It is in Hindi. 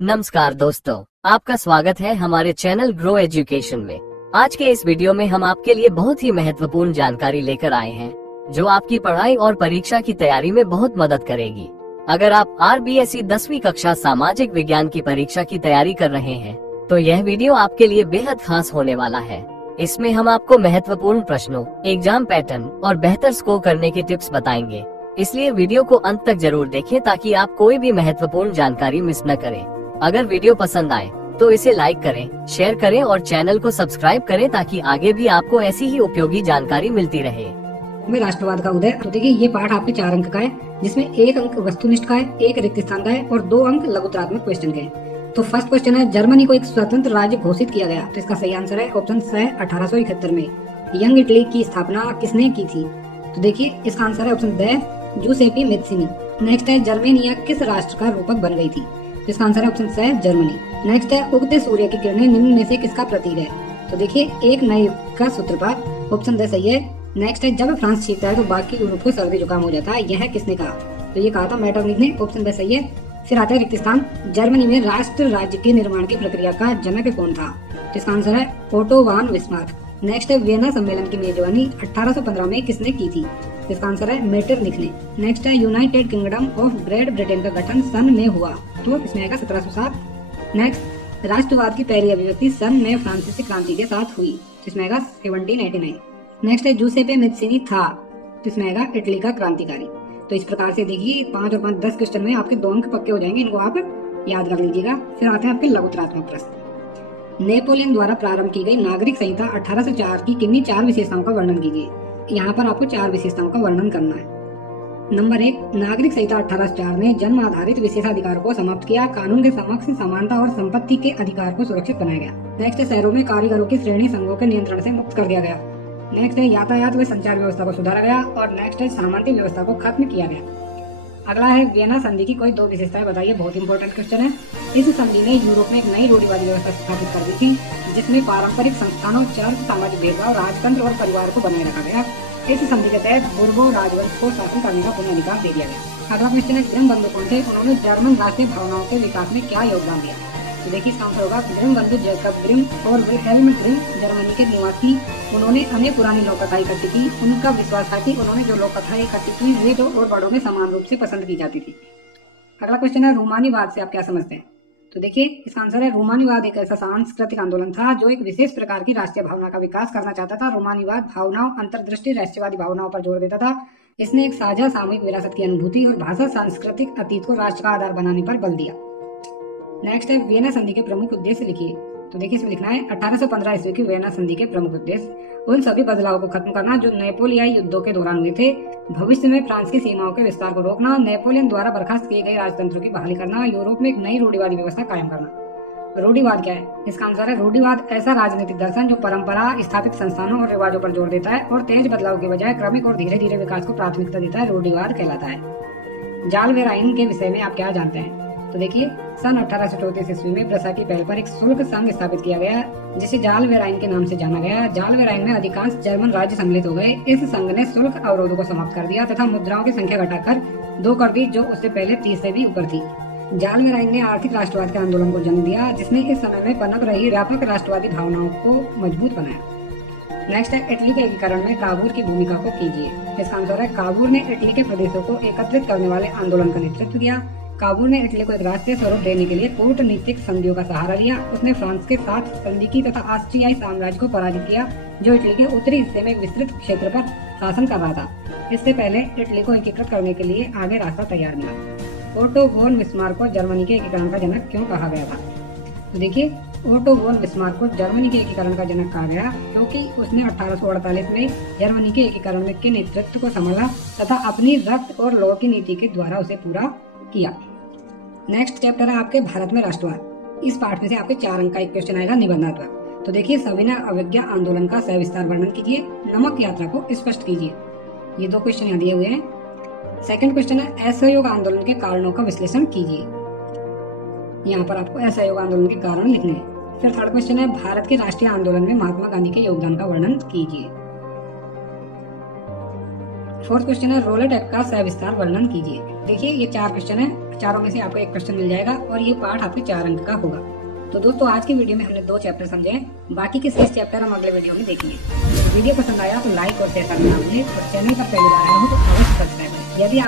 नमस्कार दोस्तों, आपका स्वागत है हमारे चैनल ग्रो एजुकेशन में। आज के इस वीडियो में हम आपके लिए बहुत ही महत्वपूर्ण जानकारी लेकर आए हैं जो आपकी पढ़ाई और परीक्षा की तैयारी में बहुत मदद करेगी। अगर आप RBSE 10वीं कक्षा सामाजिक विज्ञान की परीक्षा की तैयारी कर रहे हैं तो यह वीडियो आपके लिए बेहद खास होने वाला है। इसमें हम आपको महत्वपूर्ण प्रश्नों, एग्जाम पैटर्न और बेहतर स्कोर करने के टिप्स बताएंगे, इसलिए वीडियो को अंत तक जरूर देखें ताकि आप कोई भी महत्वपूर्ण जानकारी मिस न करें। अगर वीडियो पसंद आए तो इसे लाइक करें, शेयर करें और चैनल को सब्सक्राइब करें ताकि आगे भी आपको ऐसी ही उपयोगी जानकारी मिलती रहे। में राष्ट्रवाद का उदय। तो देखिए, ये पाठ आपके 4 अंक का है, जिसमें 1 अंक वस्तुनिष्ठ का है, 1 रिक्त स्थान का है और 2 अंक लघुतरात्मक क्वेश्चन के हैं। तो फर्स्ट क्वेश्चन है, जर्मनी को एक स्वतंत्र राज्य घोषित किया गया। तो इसका सही आंसर है ऑप्शन स 1871 में। यंग इटली की स्थापना किसने की थी? तो देखिए, इसका आंसर है option the Giuseppe Mazzini. Next है, जर्मेनिया किस राष्ट्र का रूपक बन गई थी? तो इसका आंसर है ऑप्शन स जर्मनी। नेक्स्ट है, उगते सूर्य की किरणें निम्न में से किसका प्रतीक है? तो देखिए, एक नए युग का सूत्रपात, ऑप्शन द सही है। नेक्स्ट है, जब फ्रांस छींकता है तो बाकी यूरोप को सर्दी जुकाम हो जाता है, यह किसने कहा? तो ये कहा था मेटरनिख ने, ऑप्शन द सही है। फिर आता है रिक्त स्थान, जर्मनी में राष्ट्र राज्य के निर्माण की प्रक्रिया का जनक कौन था? तो इसका आंसर है ओटो वान बिस्मार्क। नेक्स्ट है, वियना सम्मेलन की मेजबानी 1815 में किसने की थी? इसका आंसर है मेटरनिख ने। नेक्स्ट है, United kingdom of great Britain का गठन सन में हुआ। तो इसमें आएगा 1707। नेक्स्ट, राष्ट्रवाद की पहली अभिव्यक्ति सन में फ्रांसीसी क्रांति के साथ हुई। इसमें आएगा 1789। नेक्स्ट है, जूसेपे मेत्सिनी था। तो इसमें आएगा इटली का क्रांतिकारी। तो इस प्रकार से देखिए, 5 और 5 10 क्वेश्चन में आपके 2 अंक पक्के हो जाएंगे, इनको आप याद कर लीजिएगा। फिर आते हैं आपके लघुतरात्मक प्रश्न। नेपोलियन द्वारा प्रारंभ की गई नागरिक संहिता 1804 की किन्हीं 4 विशेषताओं का वर्णन कीजिए। यहाँ पर आपको 4 विशेषताओं का वर्णन करना है। नंबर 1, नागरिक संहिता 1804 ने जन्म आधारित विशेषाधिकारों को समाप्त किया। कानून के समक्ष समानता और संपत्ति के अधिकार को सुरक्षित बनाया गया। नेक्स्ट है, शहरों में कारीगरों की श्रेणी संघों के नियंत्रण से मुक्त कर दिया गया। नेक्स्ट है, यातायात व संचार व्यवस्था को सुधारा गया। और नेक्स्ट है, सामंती व्यवस्था को खत्म किया गया। अगला है, वियना संधि की कोई 2 विशेषताएं बताइए। बहुत इंपॉर्टेंट क्वेश्चन है। इस संधि ने यूरोप में एक नई रूढ़िवादी व्यवस्था स्थापित कर दी थी, जिसमें पारंपरिक संस्थानों, चर्च, सामाजिक भेदभाव, राजतंत्र और परिवार को बनाए रखा गया। इस संधि के तहत बुर्बो राजवंश को शासन करने का पुनर्विकास दे दिया गया। अगला क्वेश्चन है, ग्रिम बंधु कौन थे? उन्होंने जर्मन राष्ट्रीय भावनाओं के विकास में क्या योगदान दिया? तो देखिए, इसका आंसर होगा ग्रिम बंधु जैकब ग्रिम और विल्हेल्म ग्रिम जर्मनी के निवासी। उन्होंने अनेक पुरानी लोक कथाएं इकट्ठी की। उनका विश्वास था कि उन्होंने जो लोक कथाएं इकट्ठी की वे तो और बड़ों में समान रूप से पसंद की जाती थी। अगला क्वेश्चन है, रूमानीवाद से आप क्या समझते हैं? तो देखिए, इसका आंसर है, रूमानीवाद एक ऐसा सांस्कृतिक आंदोलन था जो एक विशेष प्रकार की राष्ट्रीय भावना का विकास करना चाहता था। रूमानीवाद भावनाओं, अंतर्दृष्टि, राष्ट्रवादी भावनाओं पर जोर देता था। इसने एक साझा सामूहिक विरासत की अनुभूति और भाषा सांस्कृतिक अतीत को राष्ट्र का आधार बनाने पर बल दिया। नेक्स्ट है, वियना संधि के प्रमुख उद्देश्य लिखिए। तो देखिए, इसमें लिखना है 1815 ईस्वी की वियना संधि के प्रमुख उद्देश्य उन सभी बदलावों को खत्म करना जो नेपोलियाई युद्धों के दौरान हुए थे, भविष्य में फ्रांस की सीमाओं के विस्तार को रोकना, नेपोलियन द्वारा बर्खास्त किए गए राजतंत्रों की बहाली करना, यूरोप में एक नई रूढ़िवादी व्यवस्था कायम करना। रूढ़िवाद क्या है? इसका आंसर है, रूढ़िवाद ऐसा राजनीतिक दर्शन जो परंपरा, स्थापित संस्थानों और रिवाजों पर जोर देता है और तेज बदलाव के बजाय क्रमिक और धीरे धीरे विकास को प्राथमिकता देता है, रूढ़िवाद कहलाता है। जाल वेराइन के विषय में आप क्या जानते हैं? तो देखिए, सन 1834 ईस्वी में ब्रसा की पहल पर एक शुल्क संघ स्थापित किया गया, जिसे जाल वेराइन के नाम से जाना गया। जाल वेराइन में अधिकांश जर्मन राज्य सम्मिलित हो गए। इस संघ ने शुल्क अवरोधों को समाप्त कर दिया तथा मुद्राओं की संख्या घटाकर 2 कर दी, जो उससे पहले 30 से भी ऊपर थी। जाल वेराइन ने आर्थिक राष्ट्रवाद के आंदोलन को जन्म दिया, जिसने इस समय में पनप रही व्यापक राष्ट्रवादी भावनाओं को मजबूत बनाया। नेक्स्ट है, इटली के एकीकरण में काबूल की भूमिका को कीजिए। इसका आंसर है, काबूल ने इटली के प्रदेशों को एकत्रित करने वाले आंदोलन का नेतृत्व किया। काबूल ने इटली को एक राष्ट्रीय स्वरूप देने के लिए कूटनीतिक संधियों का सहारा लिया। उसने फ्रांस के साथ संधि की तथा ऑस्ट्रियाई साम्राज्य को पराजित किया, जो इटली के उत्तरी हिस्से में एक विस्तृत क्षेत्र पर शासन कर रहा था। इससे पहले इटली को एकीकृत करने के लिए आगे रास्ता तैयार मिला। ओटो वोन बिस्मार्क को जर्मनी के एकीकरण का जनक क्यों कहा गया था? तो देखिए, ओटो वोन बिस्मार्क को जर्मनी के एकीकरण का जनक कहा गया क्योंकि उसने 1848 में जर्मनी के एकीकरण के नेतृत्व को संभाला तथा अपनी रक्त और लौ की नीति के द्वारा उसे पूरा किया। नेक्स्ट चैप्टर है आपके भारत में राष्ट्रवाद। इस पाठ में से आपके 4 अंक का एक क्वेश्चन आएगा, निबंधात्मक। तो देखिए, सविनय अवज्ञा आंदोलन का सविस्तार वर्णन कीजिए। नमक यात्रा को स्पष्ट कीजिए। ये 2 क्वेश्चन यहाँ दिए हुए हैं। सेकंड क्वेश्चन है, असहयोग आंदोलन के कारणों का विश्लेषण कीजिए। यहाँ पर आपको असहयोग आंदोलन के कारण लिखने हैं। फिर थर्ड क्वेश्चन है, भारत के राष्ट्रीय आंदोलन में महात्मा गांधी के योगदान का वर्णन कीजिए। फोर्थ क्वेश्चन है, रोलेट एक्ट का सविस्तार वर्णन कीजिए। देखिए, ये 4 क्वेश्चन है। चारों में से आपको एक क्वेश्चन मिल जाएगा और ये पार्ट आपके 4 अंक का होगा। तो दोस्तों आज की वीडियो में हमने 2 चैप्टर समझे हैं, बाकी के 6 चैप्टर हम अगले वीडियो में देखेंगे। तो वीडियो पसंद आया तो लाइक और शेयर करना ना भूलें और चैनल पर पहली बार आए हो तो अवश्य सब्सक्राइब करें। यदि